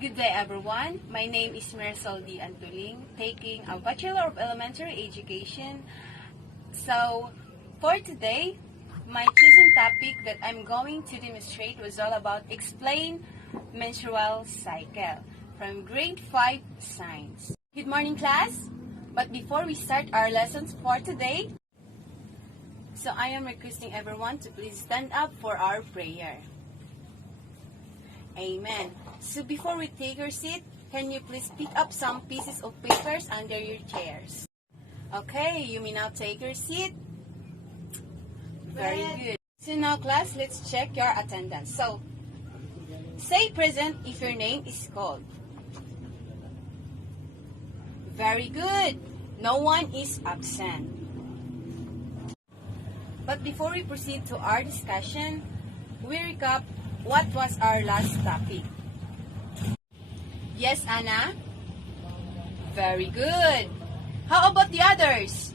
Good day everyone. My name is Mirasol Antoling, taking a Bachelor of Elementary Education. So, for today, my chosen topic that I'm going to demonstrate was all about explain menstrual cycle from grade 5 science. Good morning class. But before we start our lessons for today, so I am requesting everyone to please stand up for our prayer. Amen. So before we take your seat, can you please pick up some pieces of papers under your chairs? Okay, you may now take your seat. Very good. So now class, let's check your attendance. So, say present if your name is called. Very good. No one is absent. But before we proceed to our discussion, we recap what was our last topic. Yes, Anna? Very good. How about the others?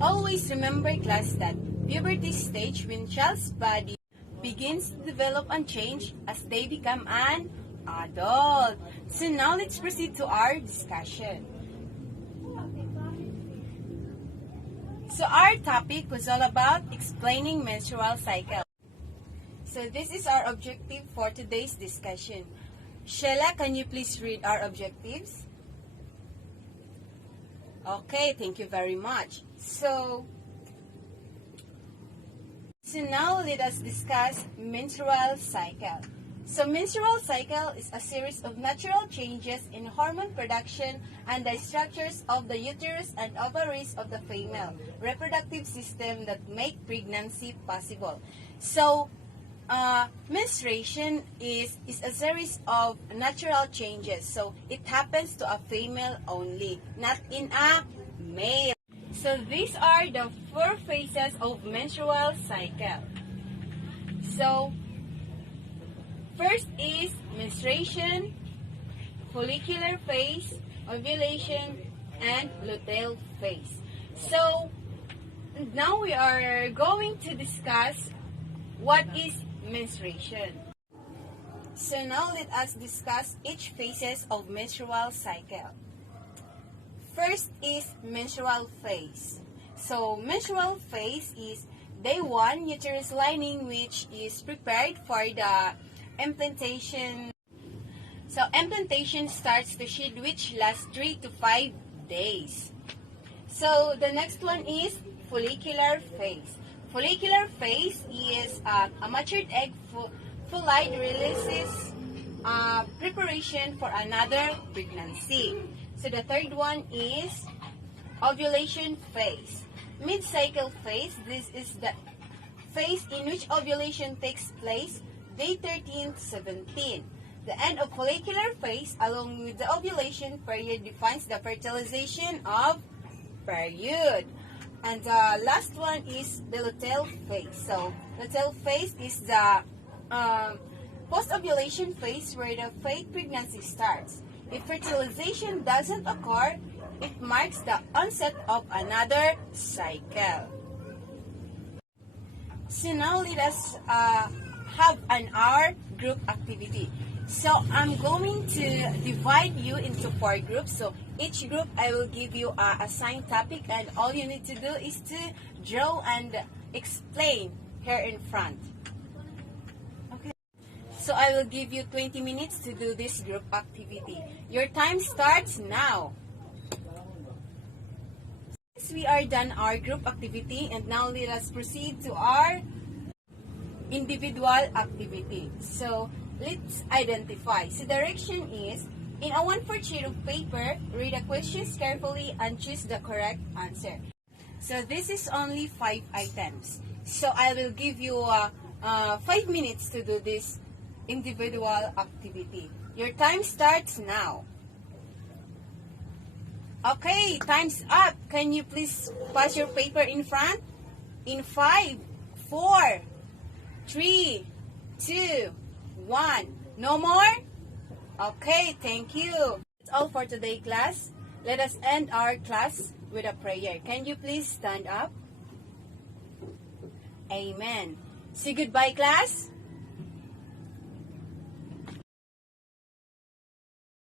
Always remember, class, that puberty stage when child's body begins to develop and change as they become an adult. So now let's proceed to our discussion. So our topic was all about explaining menstrual cycle. So this is our objective for today's discussion. Sheila, can you please read our objectives? Okay, thank you very much. So now let us discuss menstrual cycle. So menstrual cycle is a series of natural changes in hormone production and the structures of the uterus and ovaries of the female reproductive system that make pregnancy possible. So menstruation is a series of natural changes. So it happens to a female only, not in a male. So these are the 4 phases of menstrual cycle. So first is menstruation, follicular phase, ovulation, and luteal phase. So now we are going to discuss what is menstruation. So now let us discuss each phases of menstrual cycle. First is menstrual phase. So menstrual phase is day 1 uterus lining, which is prepared for the implantation. So implantation starts to shed, which lasts 3 to 5 days. So the next one is follicular phase. Follicular phase is a matured egg folate releases preparation for another pregnancy. So the third one is ovulation phase. Mid-cycle phase, this is the phase in which ovulation takes place day 13 to 17. The end of follicular phase along with the ovulation period defines the fertilization of period. And the last one is the luteal phase. So luteal phase is the post-ovulation phase where the fake pregnancy starts. If fertilization doesn't occur, it marks the onset of another cycle. So now let us have an hour group activity. So I'm going to divide you into 4 groups. So each group I will give you a assigned topic, and all you need to do is to draw and explain here in front. Okay. So I will give you 20 minutes to do this group activity. Your time starts now. We are done our group activity, and now let us proceed to our individual activity. So let's identify. So direction is, in a 1/4 sheet of paper, read the questions carefully and choose the correct answer. So this is only 5 items. So I will give you 5 minutes to do this individual activity. Your time starts now. Okay, time's up. Can you please pass your paper in front? In 5, 4, 3, 2, 1. No more? Okay, thank you. That's all for today, class. Let us end our class with a prayer. Can you please stand up? Amen. Say goodbye, class.